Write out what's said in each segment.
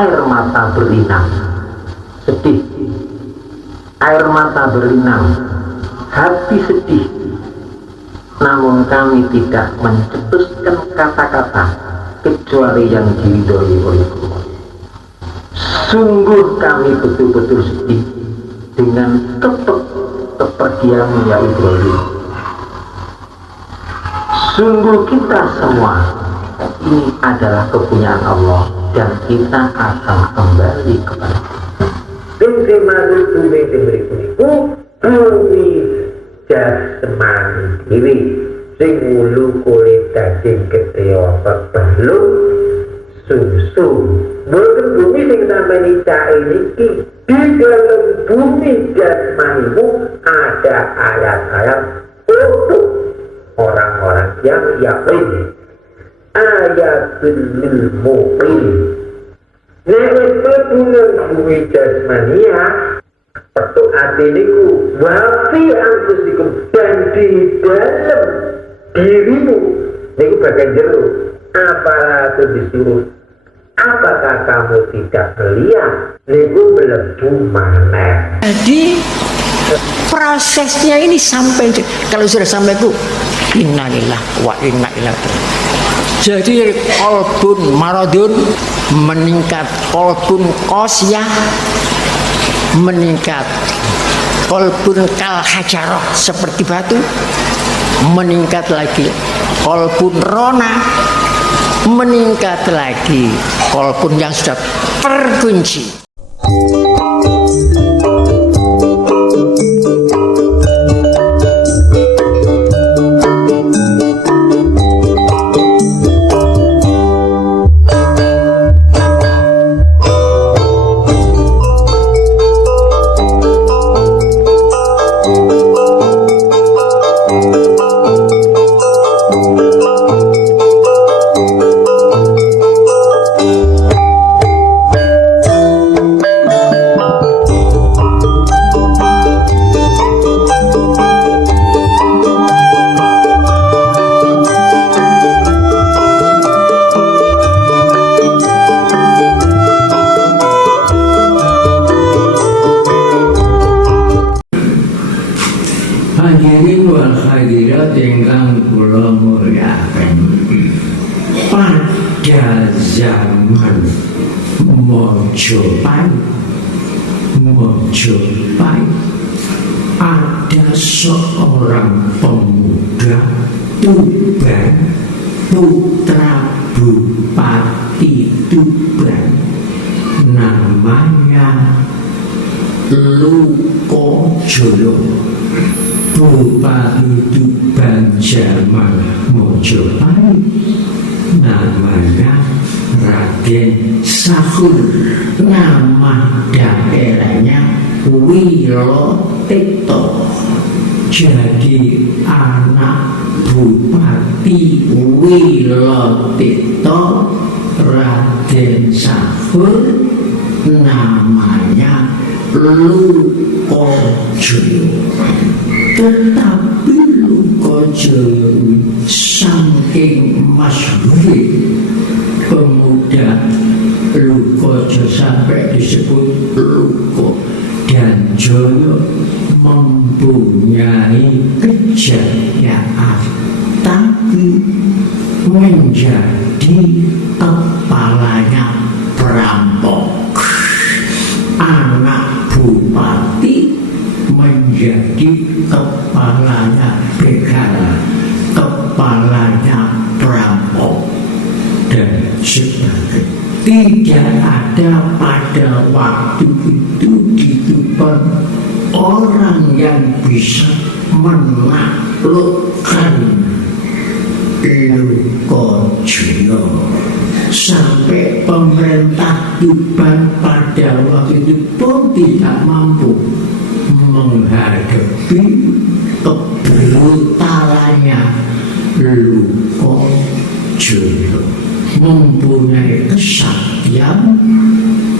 air mata berlinang, sedih, air mata berlinang, hati sedih. Namun kami tidak mencetuskan kata-kata kecuali yang diridhoi oleh Allah. Sungguh kami betul-betul sedih dengan kepergianmu ya Ibrahim. Sungguh kita semua ini adalah kepunyaan Allah dan kita akan kembali kepada Bagaimana bumi berikutku bumi jasmani diri sing wulu kulit daging ketewa balung susu. Mboten bumi sing sampeyan cake niki di dalam bumi jasmanimu ada ayat-ayat untuk orang-orang yang yakin. Ayatul lil muqin. Nek betulan bumi jasmania petuk hati niku wafi antusikum dan di dalam dirimu niku bagian jero apa itu disuruh. Apakah kamu tidak melihat niku melebu mana? Jadi prosesnya ini sampai kalau sudah sampai itu innalillah wa inna ilaihi. Jadi qalbun maradun meningkat, qalbun qasyah meningkat, qalbun kal hajarah seperti batu meningkat lagi, qalbun rona meningkat lagi, qalbun yang sudah terkunci. Hadirin wal hadirat ingkang kula mulyakaken. Pada zaman Mojopahit ada seorang pemuda Tuban, putra Bupati Tuban, namanya Lukojolo. Bupati Tuban zaman Mojopahit namanya Raden Sahur, nama daerahnya Wiloteto. Jadi anak Bupati Wiloteto Raden Sahur namanya Lukojolo. Tetapi Lukojolo saking masyhur pemuda Lukojolo sampai disebut Luko dan Jolo mempunyai kejayaan, tapi menjadi kepalanya perampok. Anak bupati menjadi kepalanya begal, kepalanya perampok dan sebagainya. Tidak ada pada waktu itu di Tuban orang yang bisa menaklukkan Lukojolo. Sampai pemerintah Tuban pada waktu itu pun tidak mampu menghadapi kebrutalannya Lukojolo. Mempunyai kesaktian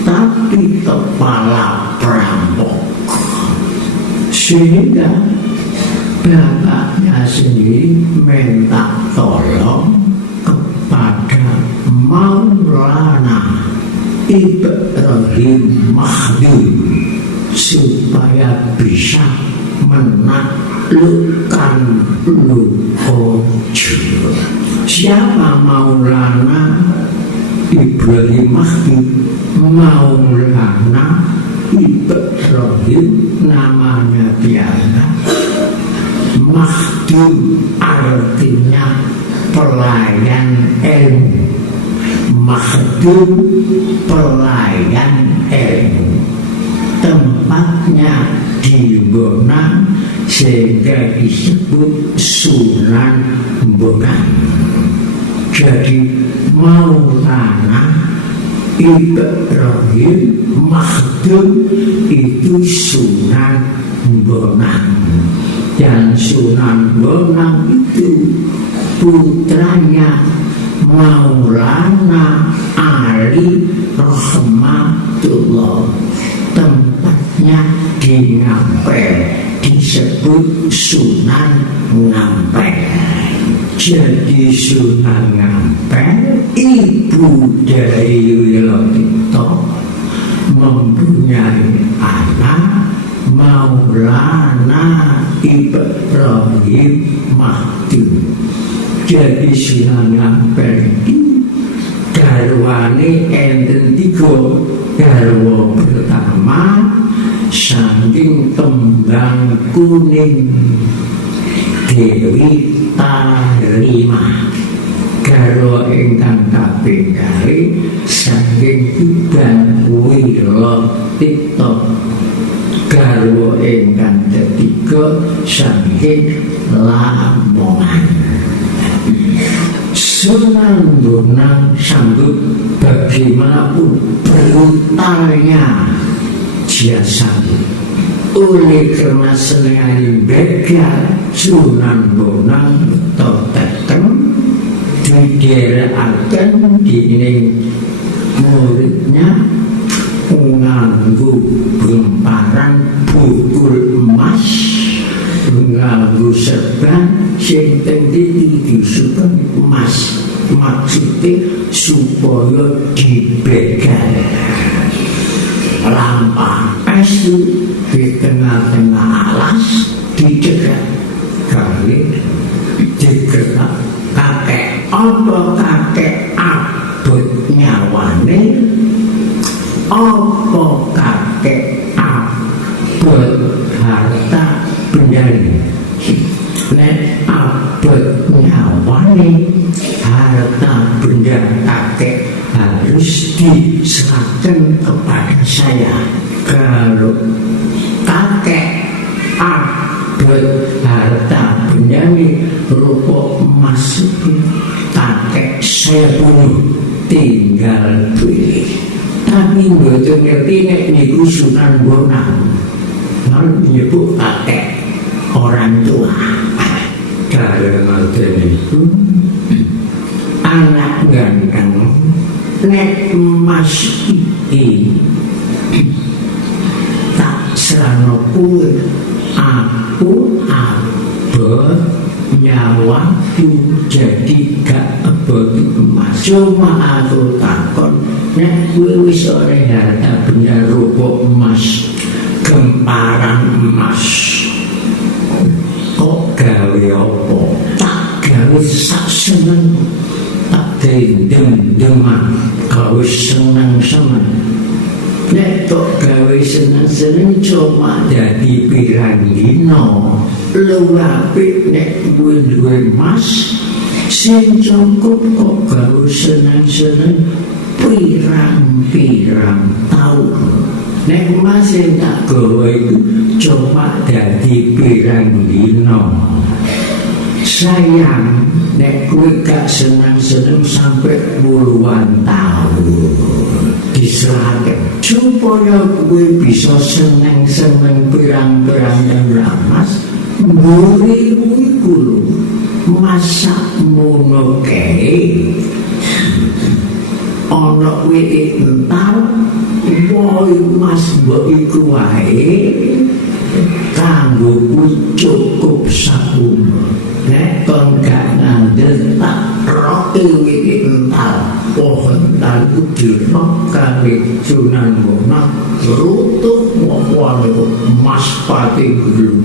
tapi kepala perampok, sehingga bapaknya sendiri minta tolong kepada Maulana Ibnu Ibrahim Mahdi supaya bisa menaklukkan Lokojo. Siapa Maulana Ibrahim Mahdi? Maulana Ibrahim namanya biasa. Mahdi artinya pelayan ilmu. Mahdi pelayan ilmu. Tempatnya di Bonang sehingga disebut Sunan Bonang. Jadi Maulana Ibrahim Mahdi itu Sunan Bonang. Dan Sunan Bonang itu putranya Maulana Ali Rahmatullah. Tempatnya di Ngampel disebut Sunan Ngampel. Jadi Sunan Ngampel ibu dari Wilotito mempunyai anak Maulana Ibrahim Mahdi. Jadi Sunan Ngampel itu garwane enten 3. Garwa pertama saking Tembang Kuning Dewi Tarima. Garwa ingkang kaping kalih saking Tuban Wilotito. Garwa ingkang ketiga saking Lamongan. Sunan Bonang sambut bagaimanapun brutalnya dia sambut. Oleh karena senengane begal Sunan Bonang beto teteng diderekaken dening muridnya nganggo bemparan bukul emas, nganggo serban sing tenggi disusun emas. Maksudnya supaya dibegal. Lampah es di tengah-tengah alas dicegat kali digerak kakek apa kakek abot nyawane apa kakek abot harta bendanya. Nek abot nyawane harta benda kakek harus diserahkan kepada saya. Kalau kakek abot harta bendanya rupa emas itu kakek saya bunuh tinggal pilih. Tapi mboten ngerti nek niku Sunan Bonang malah menyebut kakek orang tua. Kalau ngoten niku anak ganteng nek emas iki tak serano kuwi aku abot nyawaku jadi gak abot emas. Cuma aku takon nek kuwi wis ora harta benda rupa emas gemparan emas kok gawe apa? Tak gawe sak seneng dem-deman gawe seneng-seneng. Nek tok gawe seneng-seneng cuma dadi pirang dina. Luwih apik nek duwe emas sing cukup kok gawe seneng-seneng pirang-pirang taun. Nek emas sing tak gawe iku cuma dadi pirang dina. Sayang nek kowe gak seneng-seneng sampai puluhan tahun diserahke supaya kowe bisa seneng-seneng pirang-pirang emas. Mburi iku lho masak mono kae ana wit entar woi mas mbok iku wae kanggo cukup sakuno. Nek kon gak ngandel tak roke wit entar pohon entar ku dirok kali Sunan Bonang rutuk wawalu Mas Pati Guru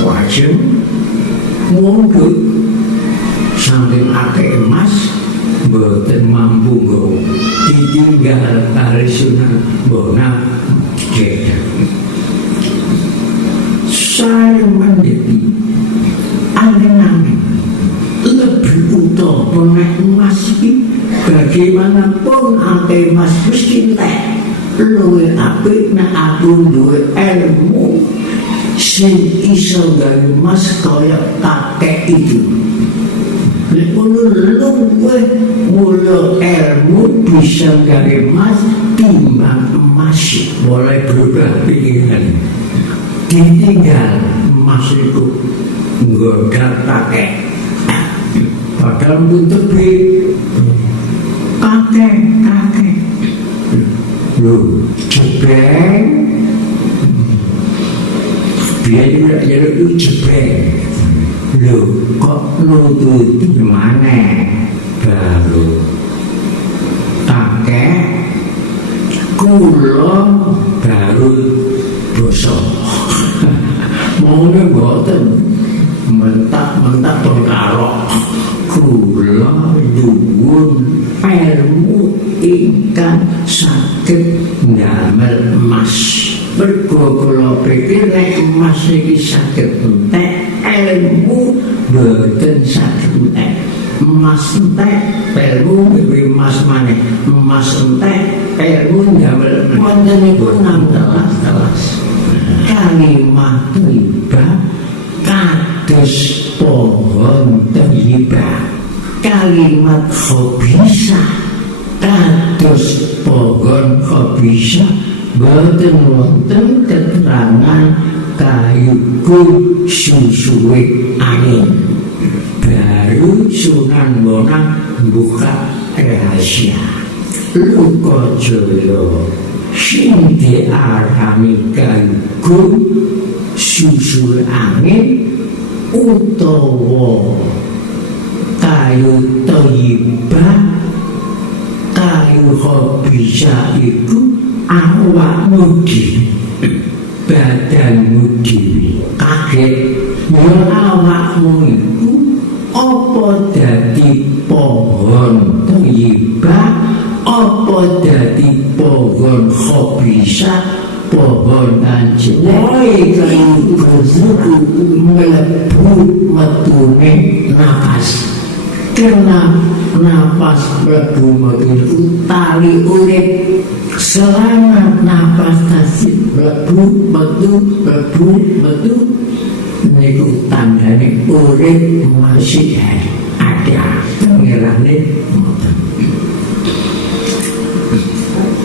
wajeng mundut saking akeh emas boten mampu go ditinggal kali Sunan Bonang digedhek. Saya mendeti aneh-aneh lebih utama nek emas iki bagaimanapun akeh emas mesti entek luwih apik nek aku duwe ilmu sing iso gawe emas kaya kakek itu. Nek ngono luwih mulo ilmu bisa gawe emas timbang emas boleh berubah pikiran. Ditinggal emas itu nggodhat kakek padahal untuk kakek lho jebeng biar tidak itu jebeng lho kok nututi mana baru kakek kula baru bosok maunya boten mentak pengkarok kula nyuwun ilmu ingkang saged ndamel emas. Mergo kula pikir nek emas iki saged entek ilmu boten saged entek. Emas entek ilmu kuwi emas maneh. Emas entek ilmu ndamel wontenipun nang telas-telas. Kalimat riba kados pohon thayyibah, kalimat khabisah kados pohon khabisah boten wonten keterangan kayuku susuwe angin. Baru Sunan Bonang buka rahasia Lokajaya sing diarani kayuku susuwe angin utawa kayu thayyibah kayu khabisah iku awakmu dhewe badanmu dhewe kaget ya awakmu iku apa dadi pohon thayyibah apa dadi pohon khabisah pohon anjing wae kayu kusuku melebu metune napas kena napas melebu metune tali urip selama napas tasik melebu metu niku tandane urip masih ada pengerane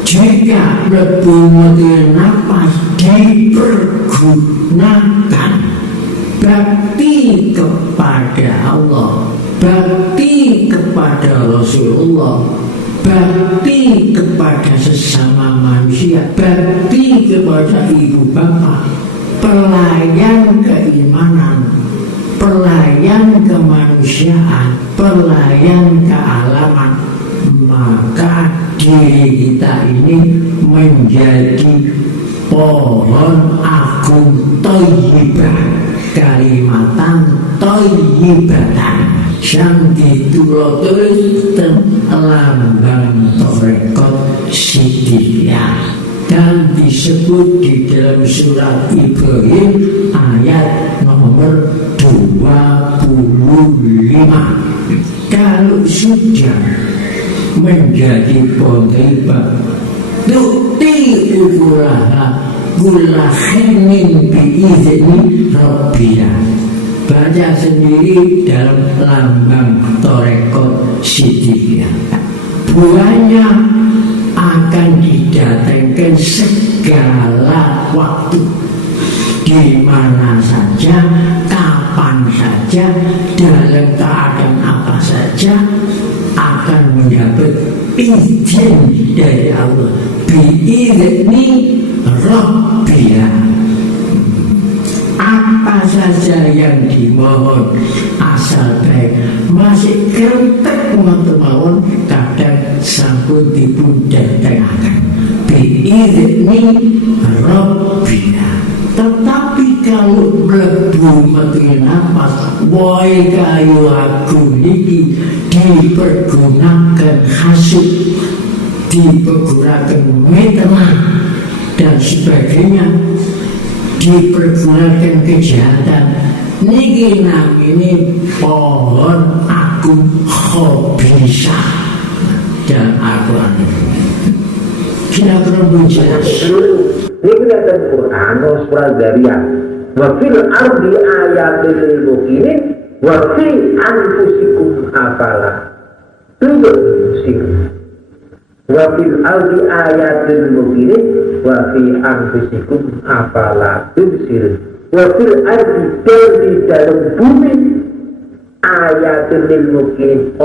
jika berbuat nafas dipergunakan bakti kepada Allah, bakti kepada Rasulullah, bakti kepada sesama manusia, bakti kepada ibu bapak, pelayan keimanan, pelayan kemanusiaan, pelayan kealaman, maka diri kita ini menjadi pohon agung thayyibah, kalimatan thayyibatan yang ditulis dan lambang tarekat Sidikiyah dan disebut di dalam surat Ibrahim ayat nomor 25. Kalau sudah menjadi pohon thayyibah tukti ukulaha gulahenin biizni Rabbiyah, baca sendiri dalam lambang tarekat Sidikiyah, buahnya akan didatangkan segala waktu, di mana saja, kapan saja, dalam keadaan apa saja, akan mendapat izin dari Allah biizni Rabbiyah. Apa saja yang dimohon asal baik masih kentek mawon kadang sampun Rabbina. Tetapi kalau mlebu metu nafas, woi kayu aku ini dipergunakan hasud, dipergunakan meteran dan sebagainya, dipergunakan kejahatan. Niki namanya pohon aku khobisa dan aku kira-kira jelas. Ini kelihatan Quran surat Zariyat. Wa fil ardi ayatul lil mukminin wa fi anfusikum afala tubsirun. Wa fil ardi ayatul lil mukminin wa fi anfusikum afala tubsirun. Wa fil ardi di dalam bumi ayatul lil mukminin,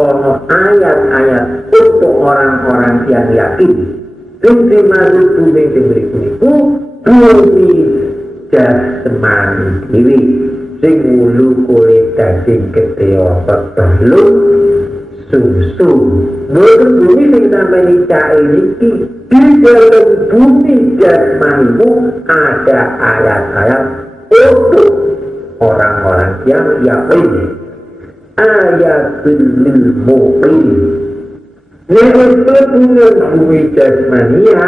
ayat-ayat untuk orang-orang yang yakin. Bukti maru bumi berikutku bumi jasmani diri sing wulu kulit daging ketewa petelu susu boten bumi sing sampai cair iki di dalam bumi jasmanimu ada ayat-ayat untuk orang-orang yang yakin. Ayatul lil muqin. Yang itu bumi jasmania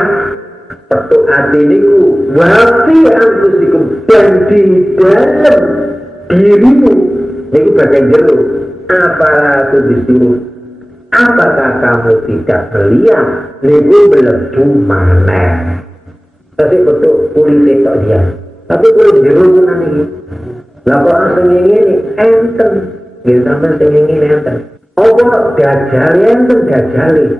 petuk hati niku wafi anfusikum dan di dalam dirimu niku bagian jero apalah itu disuruh apakah kamu tidak melihat niku melebu mana tapi petuk kulit itu dia tapi kulit jero pun ini laporan sengingin enten gitu sampai sengingin enten. Apa gajali enten gajali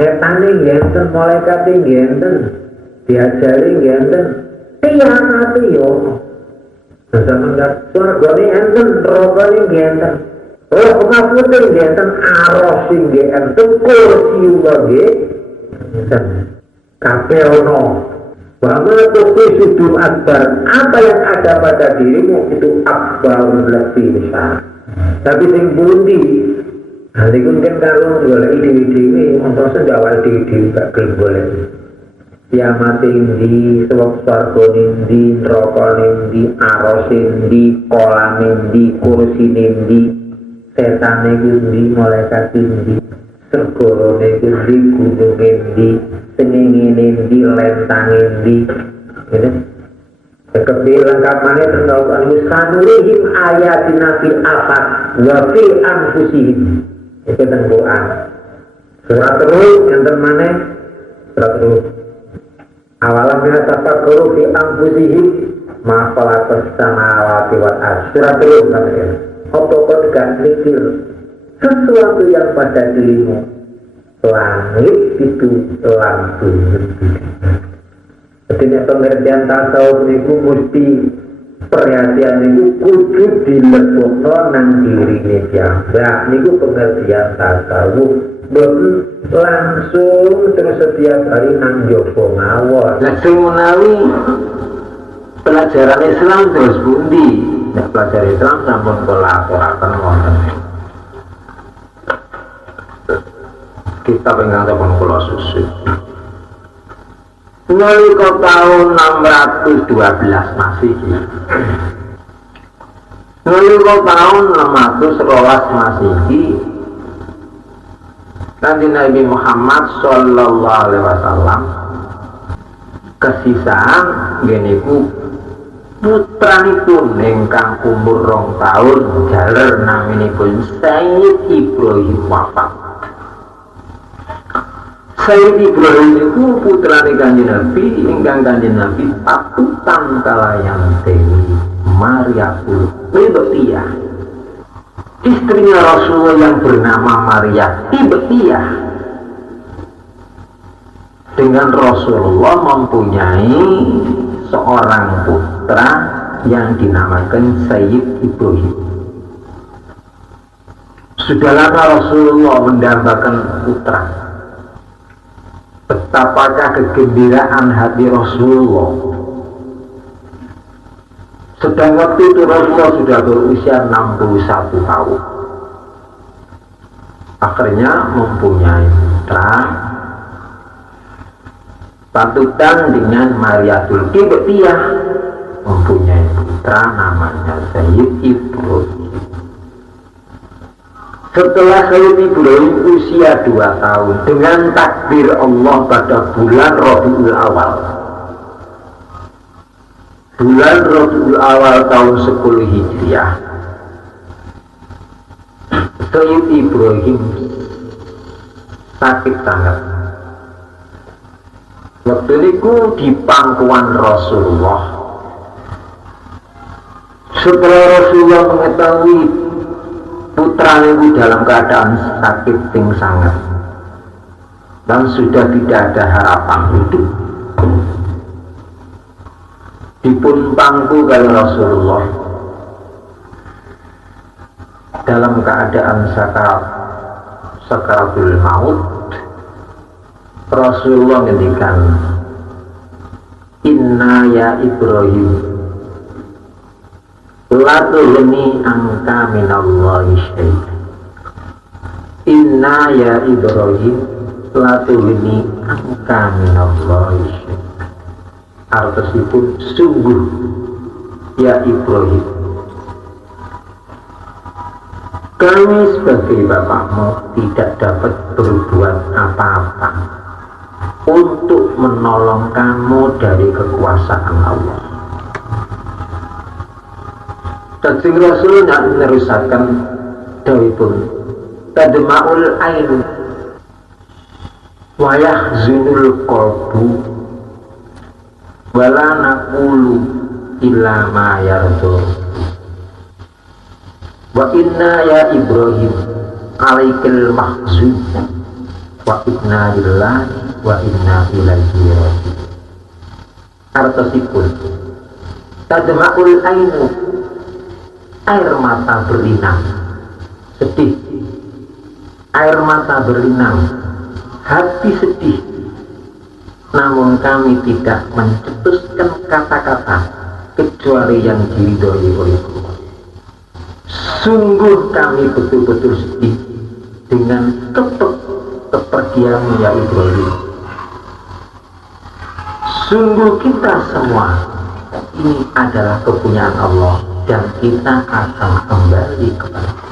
setane enten malaikat enten diajali enten kiamat yo sampeyan surgane enten neraka enten oh pengapunten enten aros enten kursi uga enten kabeh ono bahwa tuh sudut akbar apa yang ada pada dirimu itu akbar lebih besar. Tapi sing pundi hal iku kan karo golek dhewe-dhewe untuk sejawal dhewe-dhewe gak gelem golek. Kiamat ing sebab swarga ning neraka ning aros ning kolam ning kursi ning setan ning malaikat ning segara ning gunung ning sengenge ning lentang ning ngene. Kebi lengkap mana tentang sanurihim ayatina fil afaq wa fi anfusihim. Itu tentang Quran. Surat terus yang mana? Surat terus. Awalamnya tafakkaru fi anfusihim ma khalaqas samawati wal ardh. Surat terus namanya. Apa kau tidak mikir sesuatu yang pada dirimu? Langit itu lampu. Ketika pengertian tasawuf itu mesti perhatian itu kudu dilebokno nang dirine piyambak. Niku pengertian tasawuf langsung terus setiap hari nang jaba mawon. Lah sing menawi pelajaran Islam terus pundi? Nek pelajaran Islam sampun kula aturaken wonten. Kitab ingkang sampun kula susun. Nalika tahun 612 Masehi. Nalika tahun 612 Masehi. Kanjeng Nabi Muhammad sallallahu alaihi wasallam kesisaan ngeniku putranipun ingkang umur 2 tahun jaler naminipun Sayyid Ibrahim wafat. Sayyid Ibrahim itu putrane Kanjeng Nabi ingkang Kanjeng Nabi patutan kalayan Dewi Maria Qibtiyah, istrinya Rasulullah yang bernama Maria Qibtiyah. Dengan Rasulullah mempunyai seorang putra yang dinamakan Sayyid Ibrahim. Sudah lama Rasulullah mendambakan putra. Betapakah kegembiraan hati Rasulullah. Sedang waktu itu Rasulullah sudah berusia 61 tahun. Akhirnya mempunyai putra patutan dengan Mariatul Qibtiyah, mempunyai putra namanya Sayyid Ibrahim. Setelah Sayyid Ibrahim usia 2 tahun, dengan takdir Allah pada bulan Rabiul Awal, bulan Rabiul Awal tahun 10 Hijriah, Sayyid Ibrahim sakit sangat. Waktu itu di pangkuan Rasulullah. Setelah Rasulullah mengetahui putra itu dalam keadaan sakit sing sangat dan sudah tidak ada harapan hidup, dipun pangku kali Rasulullah dalam keadaan sakaratul maut. Rasulullah ngendikan, inna ya Ibrahim la tughni anka minallahi syai'an. Inna ya Ibrahim la tughni anka minallahi syai'an. Artosipun sungguh ya Ibrahim, kami sebagai bapakmu tidak dapat berbuat apa-apa untuk menolong kamu dari kekuasaan Allah. Kanjeng Rasul meneruskan dawuhipun, tadma'ul ain wa yahzunul qalbu wala naqulu illa ma yardu. Wa inna ya Ibrahim alaikal mahzun wa inna lillahi wa inna ilaihi raji'un. Artosipun, tadma'ul ainu, air mata berlinang, sedih, air mata berlinang, hati sedih, namun kami tidak mencetuskan kata-kata kecuali yang diridhoi oleh Allah. Sungguh kami betul-betul sedih dengan kepergianmu ya Ibrahim. Sungguh kita semua ini adalah kepunyaan Allah dan kita akan kembali kepada Allah.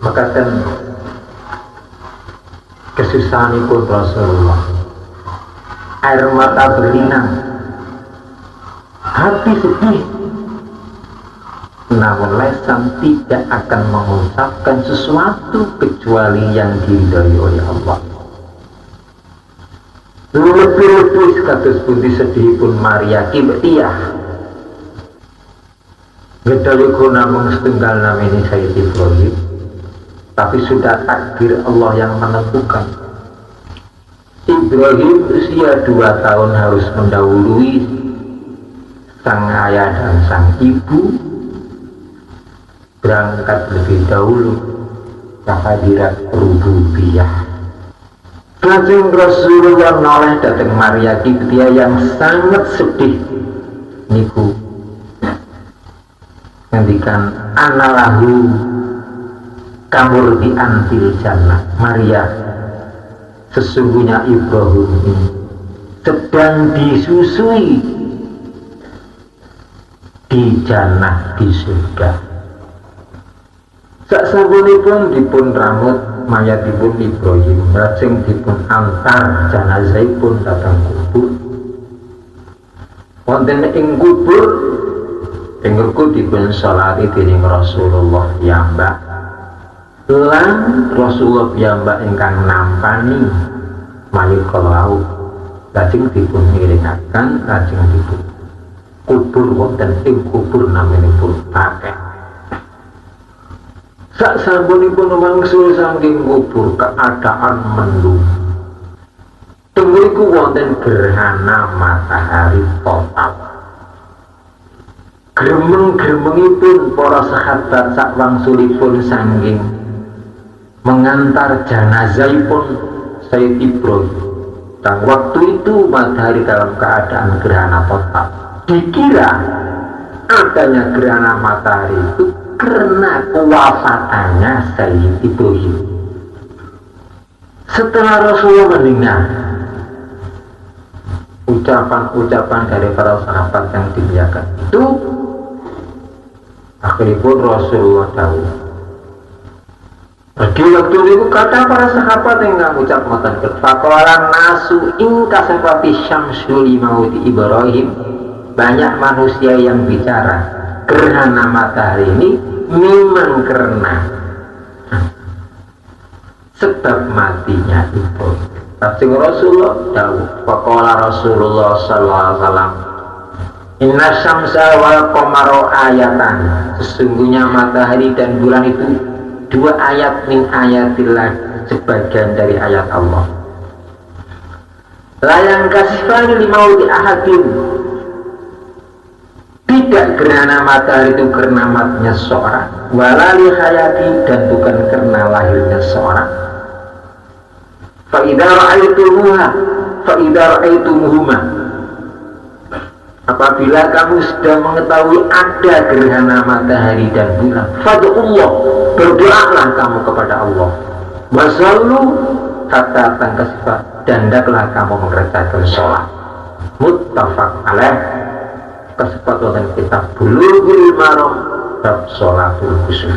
Maka kan kesusahan ikut Rasulullah, air mata berlinang, hati sedih, namun lisan tidak akan mengucapkan sesuatu kecuali yang diridhoi oleh Allah. Lebih-lebih kados pundi sedihipun Maria Qibtiyah, gedalipun namung setunggal namanya Sayyid Ibrahim, tapi sudah takdir Allah yang menentukan. Ibrahim usia 2 tahun harus mendahului sang ayah dan sang ibu berangkat lebih dahulu ke hadirat rububiyah. Kanjeng Rasulullah noleh datang Maria Qibtiyah yang sangat sedih niku ngendikan, anallahu kamur di antil jannah. Maria, sesungguhnya Ibrahim ini sedang disusui di jannah, di surga. Sasampunipun dipun rambut mayatipun Ibrahim, lajeng dipun antar jenazahipun dhateng kubur. Wonten ing kubur ingkang dipun sholati dening Rasulullah piyambak. Lan Rasulullah piyambak ingkang nampani mayit kalau lajeng dipun miringaken, lajeng dipun kubur wonten ing kubur naminipun akeh. Sasampunipun mangsul saking kubur keadaan mendung. Tengriku wonten gerhana matahari total. Gremeng-gremengipun para sahabat sak wangsulipun saking mengantar jenazahipun Sayyid Ibrahim. Dan waktu itu matahari dalam keadaan gerhana total. Dikira adanya gerhana matahari itu karena kewafatannya Sayyid Ibrahim. Setelah Rasulullah mendengar ucapan-ucapan dari para sahabat yang dimuliakan itu, akhirnya pun Rasulullah tahu. Pada waktu itu kata para sahabat yang mengucap matan faqala nasu in kasafati syamsu li mauti Ibrahim. Banyak manusia yang bicara gerhana matahari ini memang karena sebab matinya Ibrahim. Tapi Rasulullah tahu. Faqala Rasulullah sallallahu alaihi wasallam inna syamsa wal qamara ayatan. Sesungguhnya matahari dan bulan itu dua ayat min ayatillah, sebagian dari ayat Allah. Layang kasifani limauti ahadin. Tidak gerhana matahari itu karena matinya seorang, walali hayati, dan bukan karena lahirnya seorang. Fa'idha ra'aitumuhuma, apabila kamu sudah mengetahui ada gerhana matahari dan bulan, fad'ullah, berdoalah kamu kepada Allah. Wasallu hatta tangkasifah, dan hendaklah kamu mengerjakan sholat. Muttafaq alaih. Kesepakatan kita Bulughul Maram bab sholatul khusuf.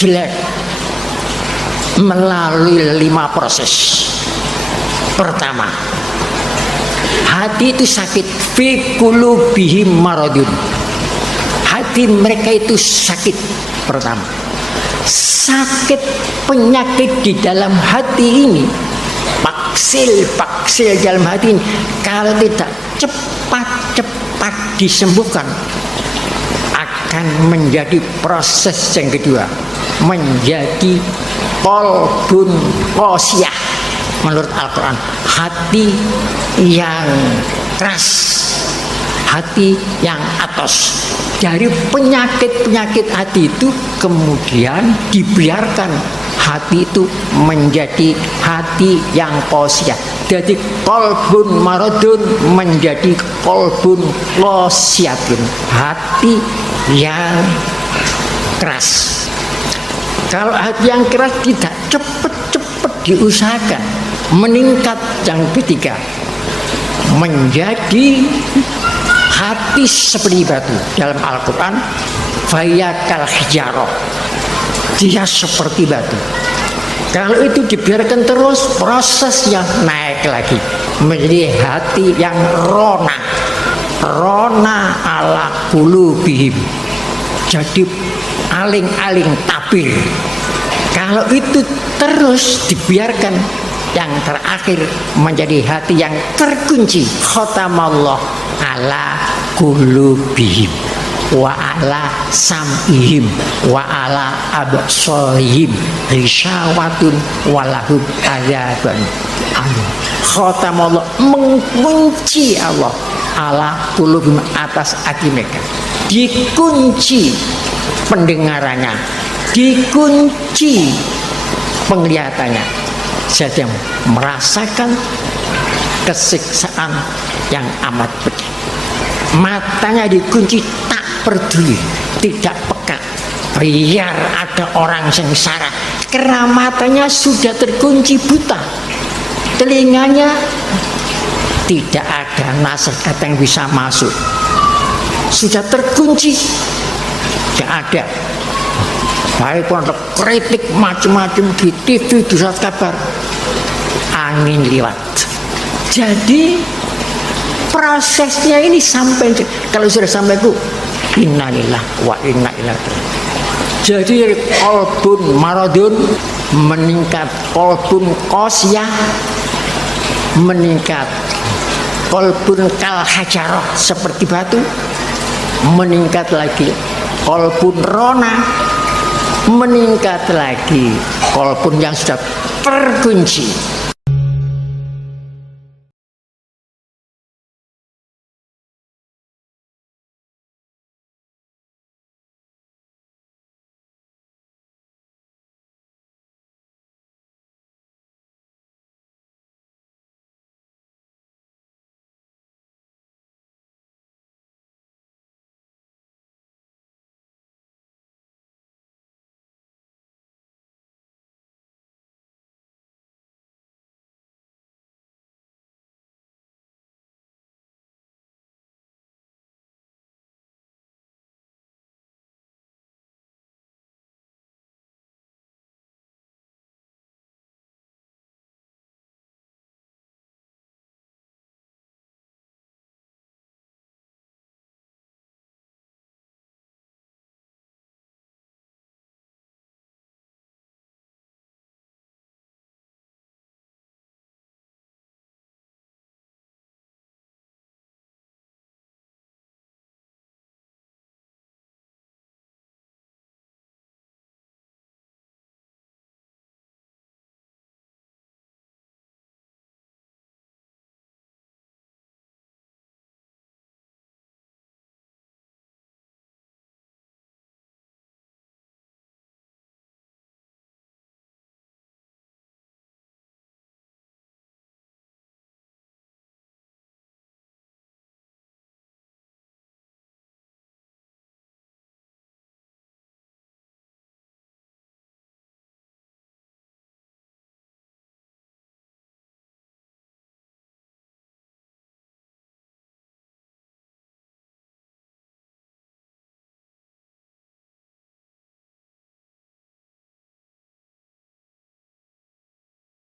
Jelek melalui 5 proses. Pertama, hati itu sakit, fi qulubihim maradun. Hati mereka itu sakit. Pertama, sakit penyakit di dalam hati ini, paksil dalam hati ini, kalau tidak cepat disembuhkan, akan menjadi proses yang kedua, menjadi qalbun qasiyah. Menurut Al-Quran, hati yang keras, hati yang atos. Dari penyakit hati itu kemudian dibiarkan hati itu menjadi hati yang qasiyah. Jadi qalbun maradun menjadi qalbun qasiyatun, hati yang keras. Kalau hati yang keras tidak cepat diusahakan meningkat. Yang ketiga, menjadi hati seperti batu. Dalam Al-Quran, fayakal hijarah, dia seperti batu. Kalau itu dibiarkan terus, prosesnya naik lagi menjadi hati yang rona ala qulubihim, jadi aling-aling tabir. Kalau itu terus dibiarkan, yang terakhir menjadi hati yang terkunci. Khatamallah ala qulubihim wa ala sam'ihim wa ala absarihim risyawatun walahum adzabun alim. Khatamallah, mengunci Allah ala qulubihim, atas hati mereka, dikunci pendengarannya, dikunci penglihatannya, sehingga merasakan kesiksaan yang amat pedih. Matanya dikunci, tak peduli, tidak peka, biar ada orang sengsara, karena matanya sudah terkunci buta. Telinganya tidak ada nasihat yang bisa masuk, sudah terkunci, tidak ada. Baik untuk kritik macam-macam di TV, di surat kabar, angin lewat. Jadi prosesnya ini sampai, kalau sudah sampai itu innalillah wa inna ilaihi raji'un. Jadi qalbun maradun meningkat, qalbun qasiyah meningkat, qalbun kal hajarah seperti batu meningkat lagi, qalbun rona meningkat lagi, qalbun yang sudah terkunci